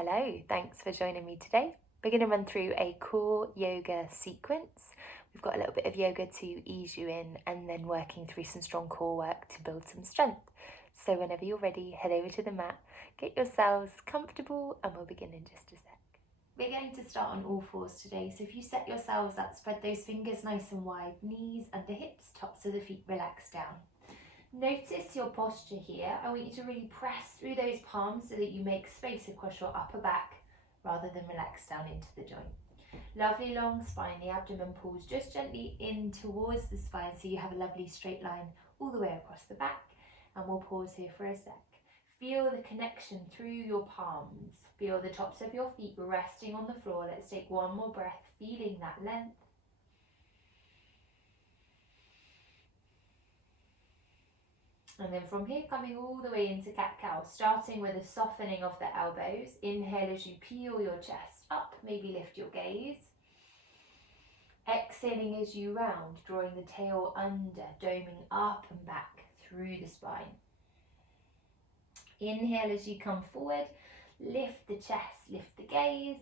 Hello, thanks for joining me today. We're going to run through a core yoga sequence. We've got a little bit of yoga to ease you in and then working through some strong core work to build some strength. So whenever you're ready, head over to the mat, get yourselves comfortable and we'll begin in just a sec. We're going to start on all fours today, so if you set yourselves up, spread those fingers nice and wide, knees under hips, tops of the feet relax down. Notice your posture here. I want you to really press through those palms so that you make space across your upper back rather than relax down into the joint. Lovely long spine, the abdomen pulls just gently in towards the spine so you have a lovely straight line all the way across the back. And we'll pause here for a sec. Feel the connection through your palms. Feel the tops of your feet resting on the floor. Let's take one more breath, feeling that length. And then from here, coming all the way into cat-cow, starting with a softening of the elbows. Inhale as you peel your chest up, maybe lift your gaze. Exhaling as you round, drawing the tail under, doming up and back through the spine. Inhale as you come forward, lift the chest, lift the gaze.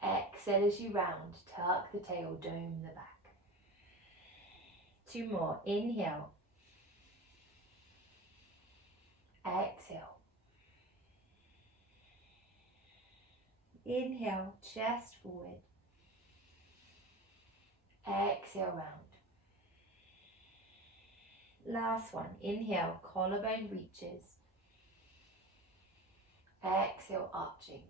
Exhale as you round, tuck the tail, dome the back. Two more, inhale. Exhale. Inhale, chest forward. Exhale, round. Last one, inhale, collarbone reaches. Exhale, arching.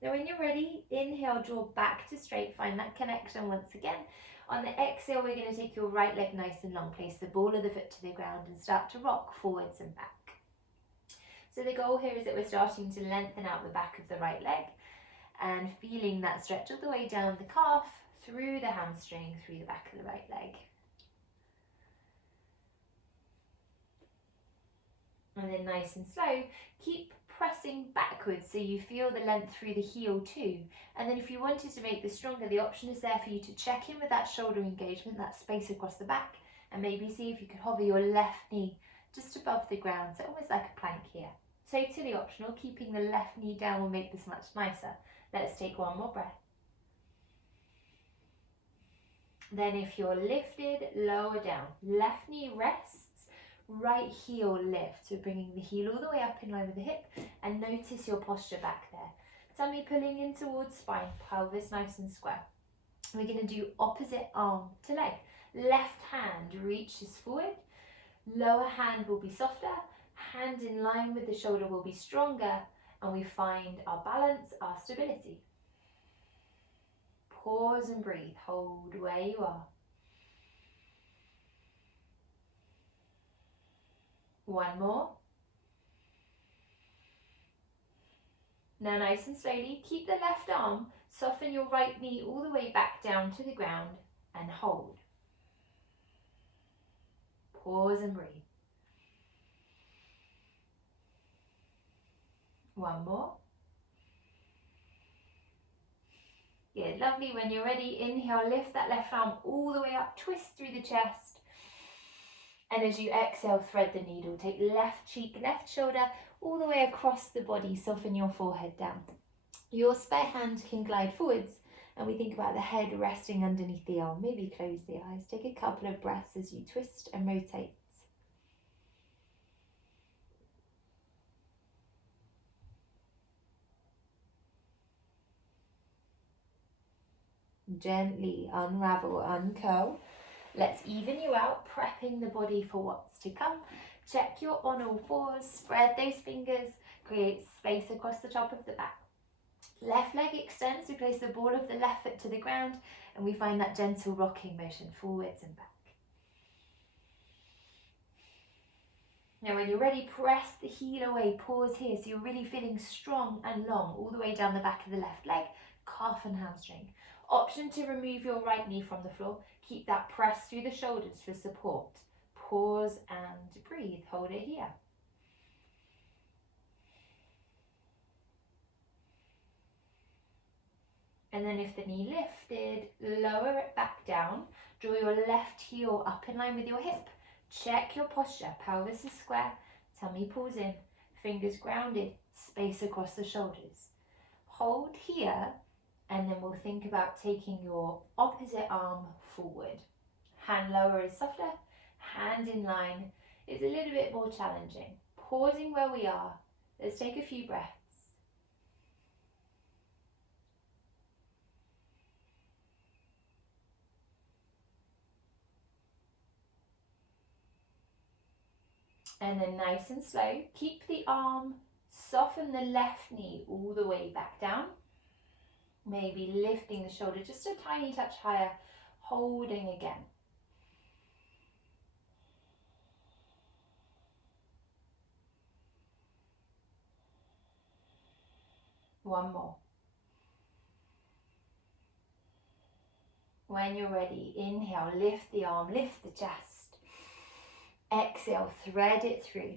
Now when you're ready, inhale, draw back to straight, find that connection once again. On the exhale, we're going to take your right leg nice and long, place the ball of the foot to the ground and start to rock forwards and back. So the goal here is that we're starting to lengthen out the back of the right leg and feeling that stretch all the way down the calf, through the hamstring, through the back of the right leg. And then nice and slow, keep pressing backwards so you feel the length through the heel too. And then if you wanted to make this stronger, the option is there for you to check in with that shoulder engagement, that space across the back, and maybe see if you could hover your left knee just above the ground, so almost like a plank here. Totally optional, keeping the left knee down will make this much nicer. Let's take one more breath. Then if you're lifted, lower down. Left knee rests. Right heel lift, so bringing the heel all the way up in line with the hip, and notice your posture back there. Tummy pulling in towards spine, pelvis nice and square. We're going to do opposite arm to leg. Left hand reaches forward, lower hand will be softer, hand in line with the shoulder will be stronger, and we find our balance, our stability. Pause and breathe, hold where you are. One more. Now nice and slowly, keep the left arm, soften your right knee all the way back down to the ground and hold. Pause and breathe. One more. Good, lovely. When you're ready, inhale, lift that left arm all the way up, twist through the chest. And as you exhale, thread the needle. Take left cheek, left shoulder, all the way across the body. Soften your forehead down. Your spare hand can glide forwards, and we think about the head resting underneath the arm. Maybe close the eyes. Take a couple of breaths as you twist and rotate. Gently unravel, uncurl. Let's even you out, prepping the body for what's to come. Check you're on all fours, spread those fingers, create space across the top of the back. Left leg extends, we place the ball of the left foot to the ground and we find that gentle rocking motion forwards and back. Now when you're ready, press the heel away, pause here so you're really feeling strong and long all the way down the back of the left leg, calf and hamstring. Option to remove your right knee from the floor. Keep that press through the shoulders for support. Pause and breathe. Hold it here. And then if the knee lifted, lower it back down. Draw your left heel up in line with your hip. Check your posture. Pelvis is square. Tummy pulls in. fingers grounded, space across the shoulders. Hold here, and then we'll think about taking your opposite arm forward. Hand lower is softer, hand in line is a little bit more challenging. Pausing where we are, let's take a few breaths. And then nice and slow, keep the arm, soften the left knee all the way back down. Maybe lifting the shoulder just a tiny touch higher, holding again. One more. When you're ready, inhale, lift the arm, lift the chest. Exhale, thread it through.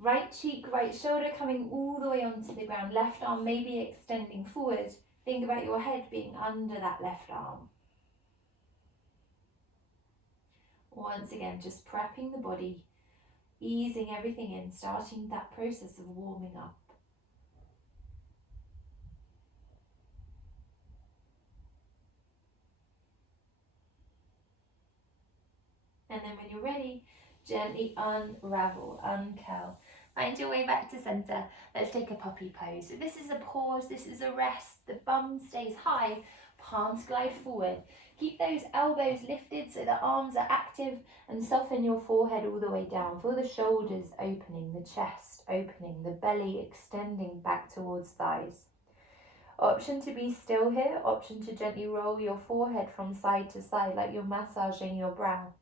Right cheek, right shoulder coming all the way onto the ground. Left arm maybe extending forward. Think about your head being under that left arm. Once again, just prepping the body, easing everything in, starting that process of warming up. And then when you're ready, gently unravel, uncurl. Find your way back to center. Let's take a puppy pose. So this is a pause, this is a rest. The bum stays high, palms glide forward. Keep those elbows lifted so the arms are active, and soften your forehead all the way down. Feel the shoulders opening, the chest opening, the belly extending back towards thighs. Option to be still here, option to gently roll your forehead from side to side like you're massaging your brow.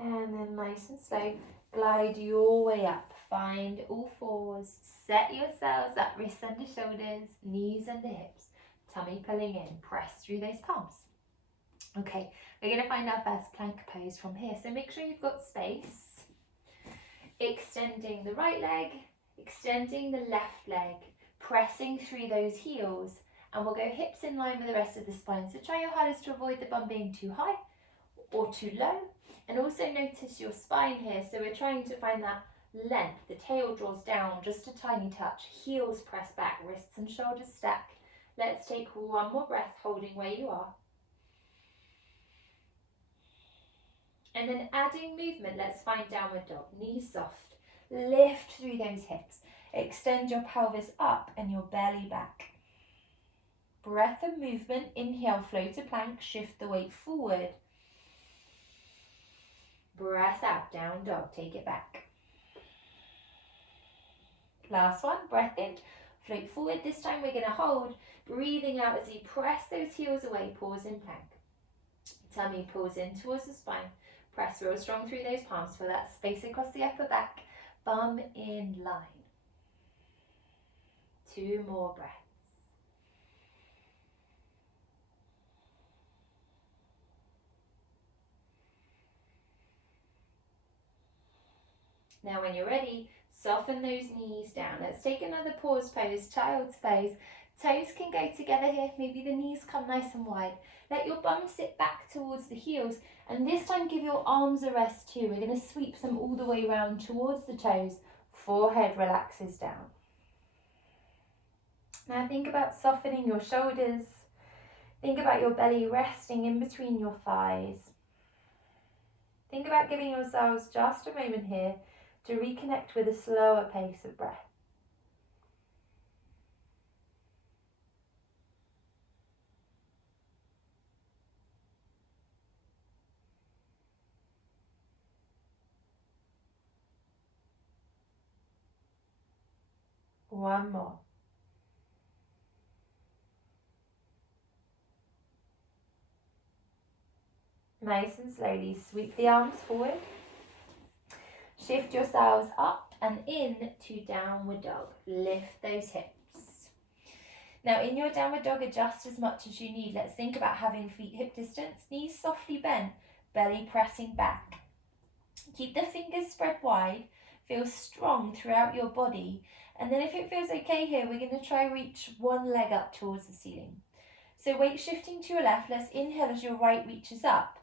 And then nice and slow, glide your way up. Find all fours, set yourselves up, wrists under shoulders, knees under hips, tummy pulling in, press through those palms. Okay, we're going to find our first plank pose from here. So make sure you've got space. Extending the right leg, extending the left leg, pressing through those heels, and we'll go hips in line with the rest of the spine. So try your hardest to avoid the bum being too high or too low. And also notice your spine here. So we're trying to find that length. The tail draws down just a tiny touch. Heels press back, wrists and shoulders stack. Let's take one more breath, holding where you are. And then adding movement, let's find downward dog. Knees soft. Lift through those hips. Extend your pelvis up and your belly back. Breath of movement. Inhale, float to plank. Shift the weight forward. Breath out, down dog, take it back. Last one, breath in, float forward. This time we're going to hold, breathing out as you press those heels away, pause in plank. Tummy pulls in towards the spine. Press real strong through those palms for that space across the upper back. Bum in line. 2 more breaths. Now when you're ready, soften those knees down. Let's take another pause pose, child's pose. Toes can go together here. Maybe the knees come nice and wide. Let your bum sit back towards the heels. And this time give your arms a rest too. We're going to sweep them all the way around towards the toes. Forehead relaxes down. Now think about softening your shoulders. Think about your belly resting in between your thighs. Think about giving yourselves just a moment here to reconnect with a slower pace of breath. One more. Nice and slowly sweep the arms forward. Shift yourselves up and in to downward dog. Lift those hips. Now in your downward dog, adjust as much as you need. Let's think about having feet hip distance, knees softly bent, belly pressing back. Keep the fingers spread wide. Feel strong throughout your body. And then if it feels okay here, we're going to try reach one leg up towards the ceiling. So weight shifting to your left, let's inhale as your right reaches up.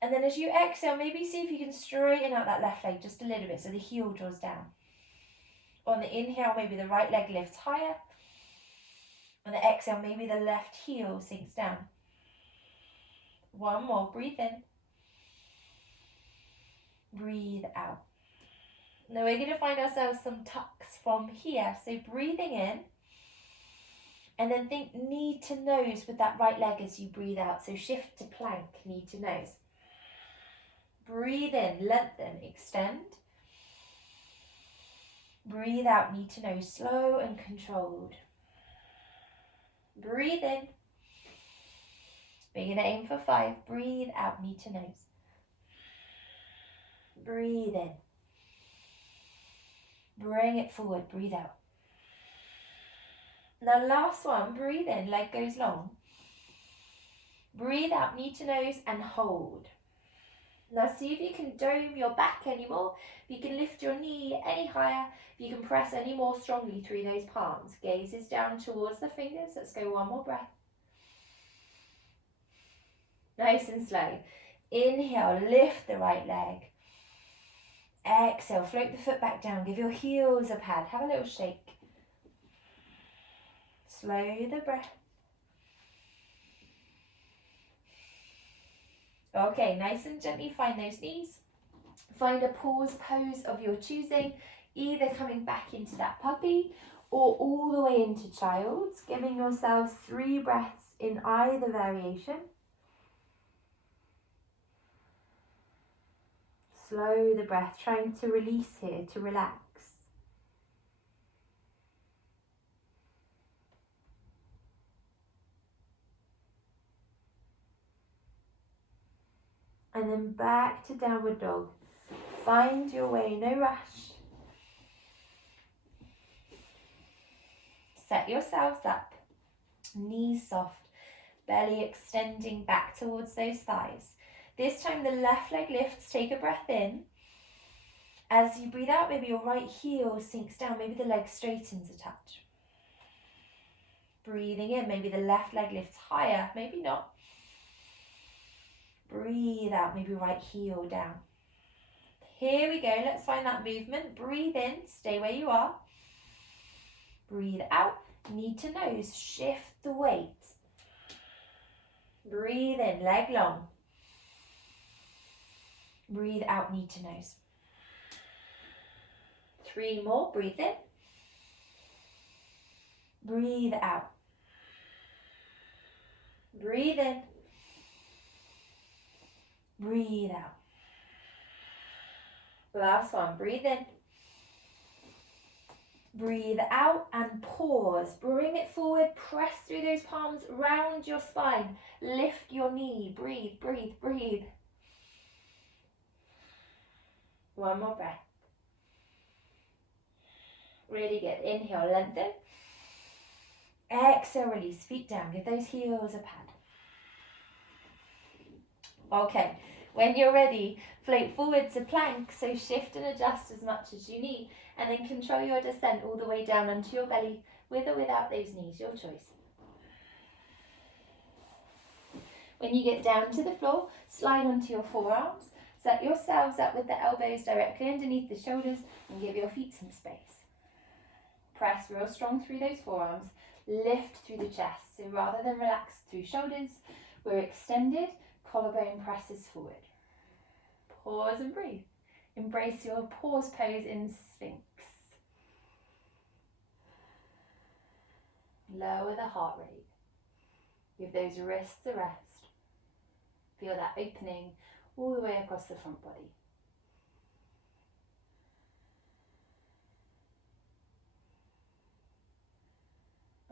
And then as you exhale, maybe see if you can straighten out that left leg just a little bit so the heel draws down. On the inhale, maybe the right leg lifts higher. On the exhale, maybe the left heel sinks down. One more, breathe in. Breathe out. Now we're going to find ourselves some tucks from here. So breathing in, and then think knee to nose with that right leg as you breathe out. So shift to plank, knee to nose. Breathe in, lengthen, extend. Breathe out, knee to nose, slow and controlled. Breathe in. We're going to aim for 5. Breathe out, knee to nose. Breathe in. Bring it forward, breathe out. Now last one, breathe in, leg goes long. Breathe out, knee to nose, and hold. Now see if you can dome your back anymore. If you can lift your knee any higher, if you can press any more strongly through those palms. Gaze is down towards the fingers. Let's go one more breath. Nice and slow. Inhale, lift the right leg. Exhale, float the foot back down. Give your heels a pad. Have a little shake. Slow the breath. Okay, nice and gently find those knees. Find a pause pose of your choosing, either coming back into that puppy or all the way into child's, giving yourselves 3 breaths in either variation. Slow the breath, trying to release here, to relax. And then back to downward dog. Find your way, no rush. Set yourselves up, knees soft, belly extending back towards those thighs. This time the left leg lifts, take a breath in. As you breathe out, maybe your right heel sinks down, maybe the leg straightens a touch. Breathing in, maybe the left leg lifts higher, maybe not. Breathe out, maybe right heel down. Here we go, let's find that movement. Breathe in, stay where you are. Breathe out, knee to nose, shift the weight. Breathe in, leg long. Breathe out, knee to nose. 3 more, breathe in. Breathe out. Breathe in. Breathe out. Last one, breathe in. Breathe out and pause. Bring it forward, press through those palms, round your spine. Lift your knee, breathe, breathe, breathe. One more breath. Really good. Inhale, lengthen. Exhale, release, feet down. Give those heels a pad. Okay, when you're ready, float forward to plank, so shift and adjust as much as you need, and then control your descent all the way down onto your belly, with or without those knees, your choice. When you get down to the floor, slide onto your forearms, set yourselves up with the elbows directly underneath the shoulders, and give your feet some space. Press real strong through those forearms, lift through the chest, so rather than relax through shoulders, we're extended, collarbone presses forward. Pause and breathe. Embrace your pause pose in Sphinx. Lower the heart rate. Give those wrists a rest. Feel that opening all the way across the front body.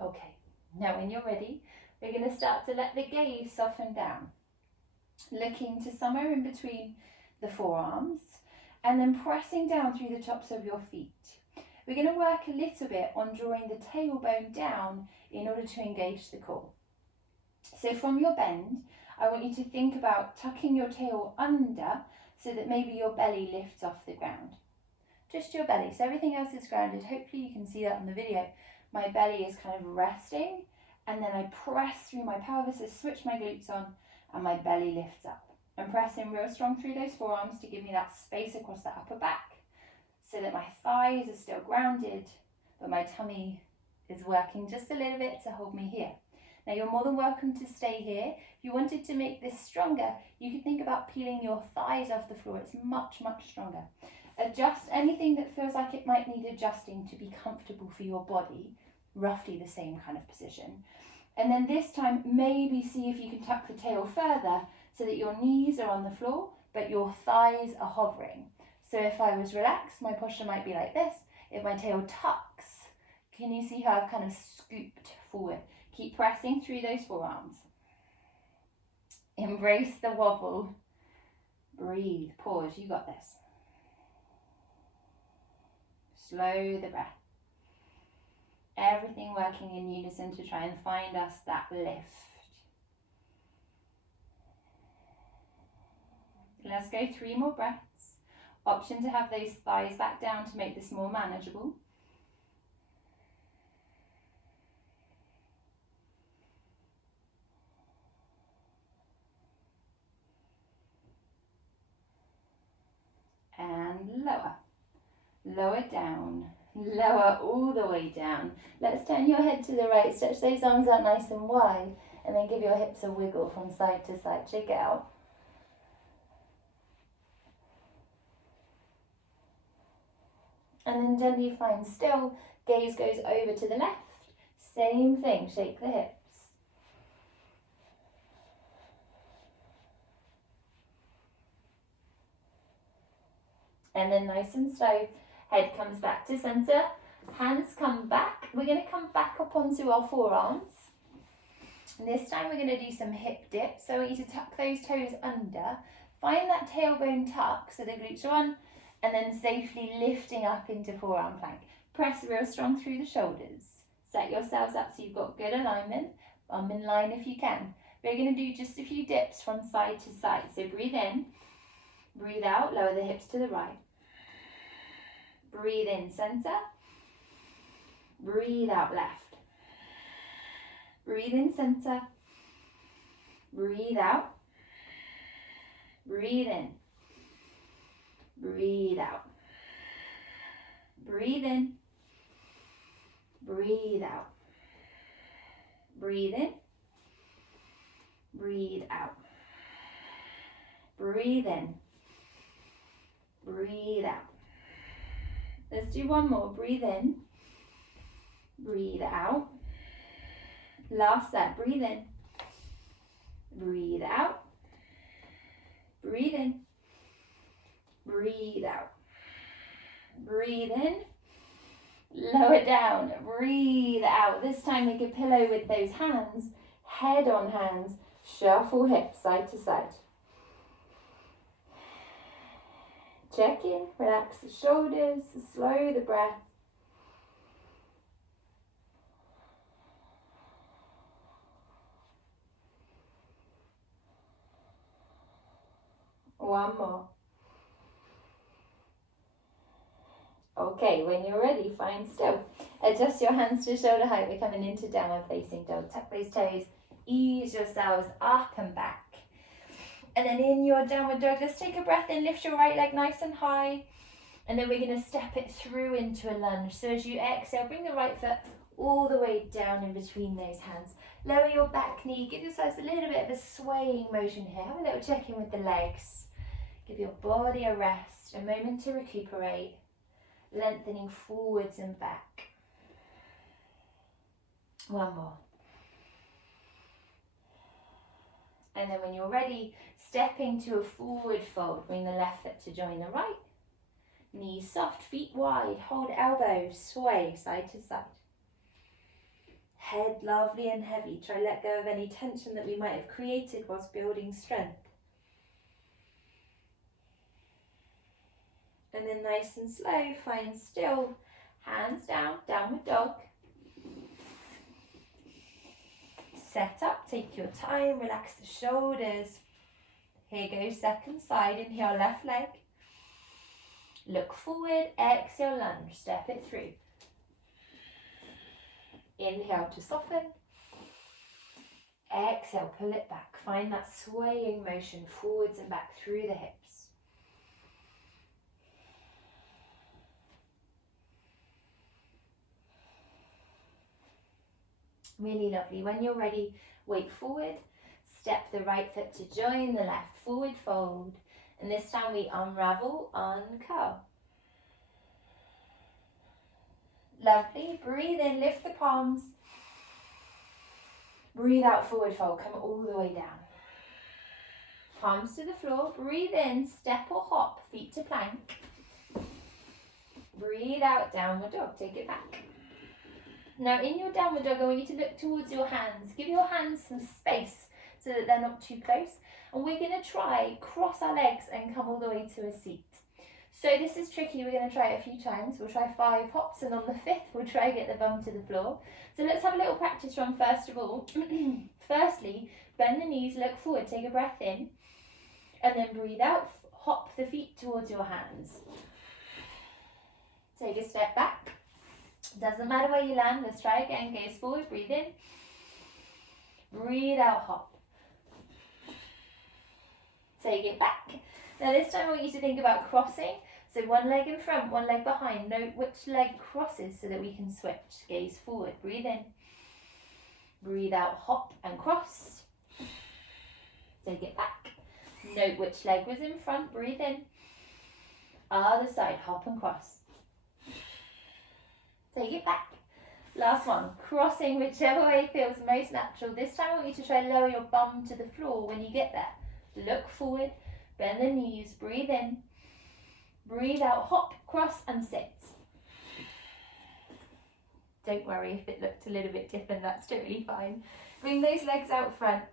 Okay, now when you're ready, we're going to start to let the gaze soften down. Looking to somewhere in between the forearms and then pressing down through the tops of your feet. We're going to work a little bit on drawing the tailbone down in order to engage the core. So from your bend, I want you to think about tucking your tail under so that maybe your belly lifts off the ground. just your belly. So everything else is grounded. Hopefully you can see that on the video. My belly is kind of resting, and then I press through my pelvis, I switch my glutes on, and my belly lifts up. I'm pressing real strong through those forearms to give me that space across the upper back, so that my thighs are still grounded, but my tummy is working just a little bit to hold me here. Now you're more than welcome to stay here. If you wanted to make this stronger, you can think about peeling your thighs off the floor. It's much, much stronger. Adjust anything that feels like it might need adjusting to be comfortable for your body, roughly the same kind of position. And then this time, maybe see if you can tuck the tail further so that your knees are on the floor, but your thighs are hovering. So if I was relaxed, my posture might be like this. If my tail tucks, can you see how I've kind of scooped forward? Keep pressing through those forearms. Embrace the wobble. Breathe, pause, you got this. Slow the breath. Everything working in unison to try and find us that lift. Let's go 3 more breaths. Option to have those thighs back down to make this more manageable. And lower. Lower down. Lower all the way down. Let's turn your head to the right. Stretch those arms out nice and wide. And then give your hips a wiggle from side to side. Check it out. And then gently find still. Gaze goes over to the left. Same thing. Shake the hips. And then nice and slow. Head comes back to center. Hands come back. We're going to come back up onto our forearms. And this time we're going to do some hip dips. So I want you to tuck those toes under. Find that tailbone tuck so the glutes are on. And then safely lifting up into forearm plank. Press real strong through the shoulders. Set yourselves up so you've got good alignment. Bum in line if you can. We're going to do just a few dips from side to side. So breathe in. Breathe out. Lower the hips to the right. Breathe in, center. Breathe out, left. Breathe in, center. Breathe out. Breathe in. Breathe out. Breathe in. Breathe out. Breathe in. Breathe out. Breathe in. Breathe out. Let's do one more. Breathe in. Breathe out. Last set. Breathe in. Breathe out. Breathe in. Breathe out. Breathe in. Lower down. Breathe out. This time make a pillow with those hands. Head on hands. Shuffle hips side to side. Check in. Relax the shoulders. Slow the breath. One more. Okay, when you're ready, find still. Adjust your hands to shoulder height. We're coming into downward facing dog. Tuck those toes. Ease yourselves up and back. And then in your downward dog, let's take a breath in. Lift your right leg nice and high. And then we're going to step it through into a lunge. So as you exhale, bring the right foot all the way down in between those hands. Lower your back knee. Give yourselves a little bit of a swaying motion here. Have a little check in with the legs. Give your body a rest, a moment to recuperate. Lengthening forwards and back. One more. And then when you're ready, step into a forward fold. Bring the left foot to join the right. Knees soft, feet wide. Hold elbows, sway side to side. Head lovely and heavy. Try let go of any tension that we might have created whilst building strength. And then nice and slow, find still. Hands down, downward dog. Set up, take your time, relax the shoulders. Here goes second side, inhale left leg. Look forward, exhale, lunge, step it through. Inhale to soften. Exhale, pull it back. Find that swaying motion forwards and back through the hips. Really lovely. When you're ready, weight forward. Step the right foot to join the left. Forward fold. And this time we unravel, uncurl. Lovely. Breathe in, lift the palms. Breathe out, forward fold. Come all the way down. Palms to the floor. Breathe in, step or hop, feet to plank. Breathe out, downward dog. Take it back. Now in your downward dog, I want you to look towards your hands. Give your hands some space so that they're not too close. And we're going to try cross our legs and come all the way to a seat. So this is tricky. We're going to try it a few times. We'll try 5 hops, and on the 5th, we'll try get the bum to the floor. So let's have a little practice run first of all. Firstly, bend the knees, look forward, take a breath in, and then breathe out. Hop the feet towards your hands. Take a step back. Doesn't matter where you land. Let's try again. Gaze forward, breathe in. Breathe out, hop. Take it back. Now this time I want you to think about crossing. So one leg in front, one leg behind. Note which leg crosses so that we can switch. Gaze forward, breathe in. Breathe out, hop and cross. Take it back. Note which leg was in front, breathe in. Other side, hop and cross. Take it back. Last one, crossing whichever way feels most natural. This time I want you to try lower your bum to the floor when you get there. Look forward, bend the knees, breathe in. Breathe out, hop, cross and sit. Don't worry if it looked a little bit different, that's totally fine. Bring those legs out front,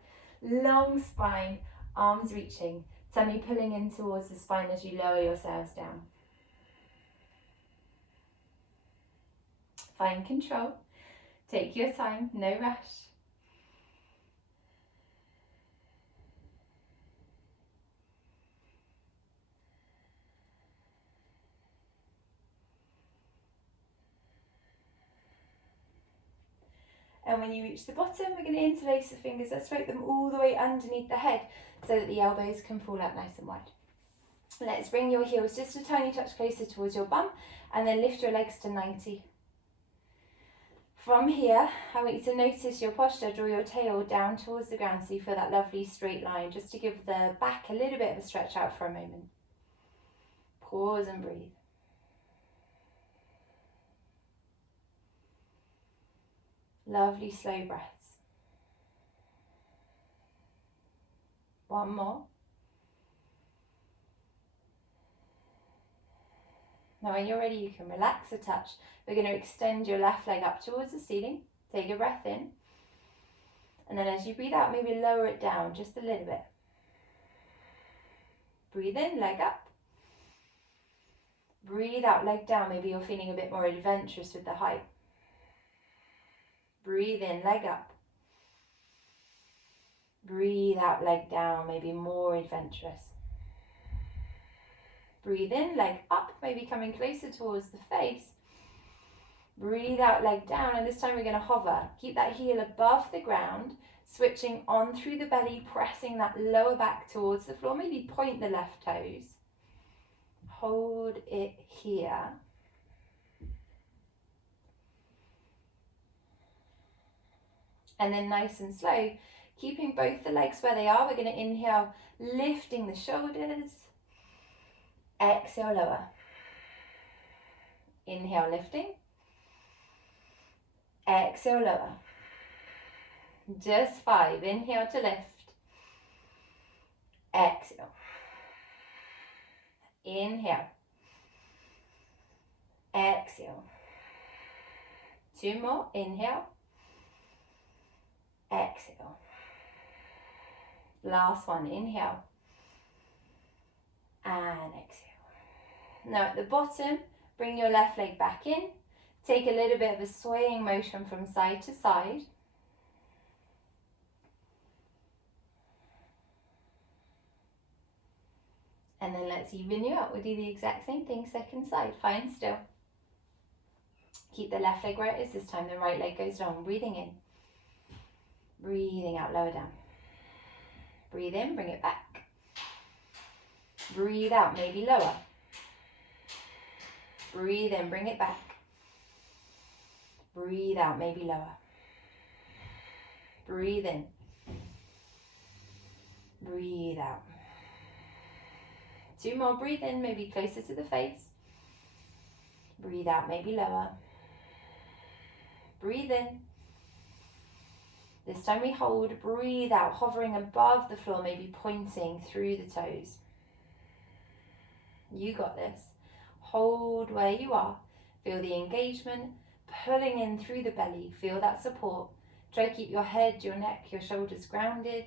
long spine, arms reaching, tummy pulling in towards the spine as you lower yourselves down. Find control, take your time, no rush. And when you reach the bottom, we're going to interlace the fingers. Let's float them all the way underneath the head so that the elbows can fall out nice and wide. Let's bring your heels just a tiny touch closer towards your bum and then lift your legs to 90. From here, I want you to notice your posture. Draw your tail down towards the ground so you feel that lovely straight line, just to give the back a little bit of a stretch out for a moment. Pause and breathe. Lovely slow breaths. One more. Now when you're ready, you can relax a touch. We're going to extend your left leg up towards the ceiling. Take a breath in. And then as you breathe out, maybe lower it down just a little bit. Breathe in, leg up. Breathe out, leg down. Maybe you're feeling a bit more adventurous with the height. Breathe in, leg up. Breathe out, leg down, maybe more adventurous. Breathe in, leg up, maybe coming closer towards the face. Breathe out, leg down, and this time we're going to hover. Keep that heel above the ground, switching on through the belly, pressing that lower back towards the floor. Maybe point the left toes. Hold it here. And then nice and slow, keeping both the legs where they are, we're going to inhale, lifting the shoulders. Exhale, lower. Inhale, lifting. Exhale, lower. Just 5. Inhale to lift. Exhale. Inhale. Exhale. 2 more. Inhale. Exhale. Last one. Inhale. And exhale. Now at the bottom, bring your left leg back in. Take a little bit of a swaying motion from side to side. And then let's even you out. We'll do the exact same thing, second side. Fine still. Keep the left leg where it is. This time the right leg goes down. Breathing in. Breathing out, lower down. Breathe in, bring it back. Breathe out, maybe lower. Breathe in, bring it back. Breathe out, maybe lower. Breathe in. Breathe out. 2 more, breathe in, maybe closer to the face. Breathe out, maybe lower. Breathe in. This time we hold, breathe out, hovering above the floor, maybe pointing through the toes. You got this. Hold where you are. Feel the engagement, pulling in through the belly. Feel that support. Try to keep your head, your neck, your shoulders grounded.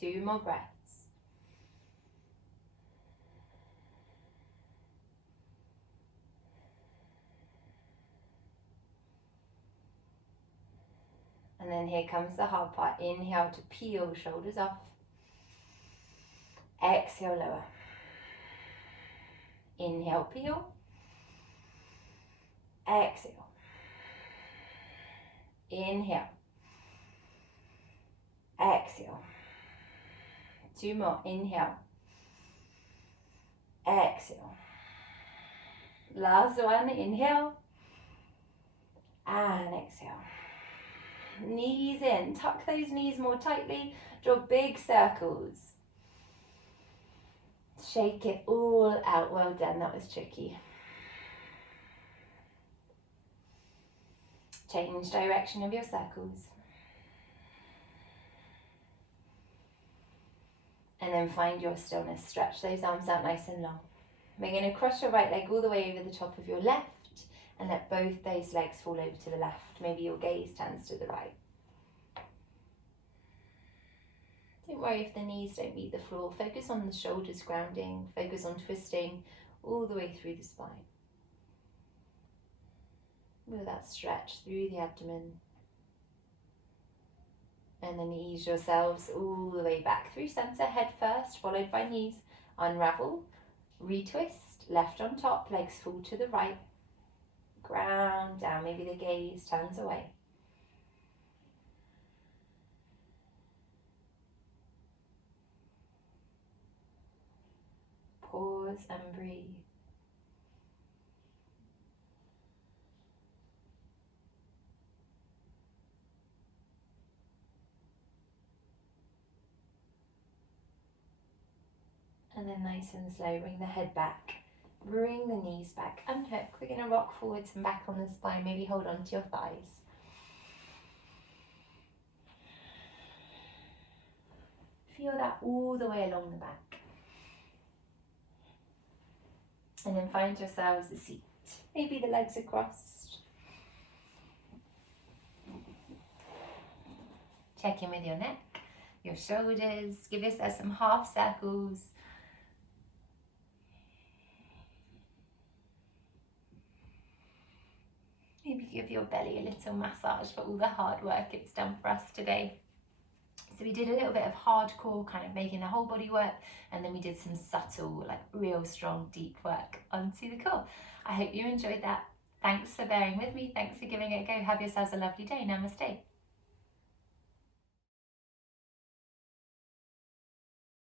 Two more breaths. And then here comes the hard part. Inhale to peel shoulders off. Exhale, lower. Inhale, peel. Exhale. Inhale. Exhale. 2 more. Inhale. Exhale. Last one. Inhale. And exhale. Knees in. Tuck those knees more tightly. Draw big circles. Shake it all out. Well done. That was tricky. Change direction of your circles. And then find your stillness. Stretch those arms out nice and long. We're going to cross your right leg all the way over the top of your left and let both those legs fall over to the left. Maybe your gaze turns to the right. Don't worry if the knees don't meet the floor. Focus on the shoulders grounding. Focus on twisting all the way through the spine. Feel that stretch through the abdomen. And then ease yourselves all the way back through center, head first, followed by knees. Unravel, retwist, left on top, legs fall to the right. Ground down, maybe the gaze turns away. Pause and breathe. And then nice and slow, bring the head back. Bring the knees back, unhook. We're going to rock forwards and back on the spine. Maybe hold on to your thighs. Feel that all the way along the back. And then find yourselves a seat. Maybe the legs are crossed. Check in with your neck, your shoulders. Give yourself some half circles. Maybe give your belly a little massage for all the hard work it's done for us today. So we did a little bit of hardcore, kind of making the whole body work, and then we did some subtle, like real strong, deep work onto the core. I hope you enjoyed that. Thanks for bearing with me. Thanks for giving it a go. Have yourselves a lovely day. Namaste.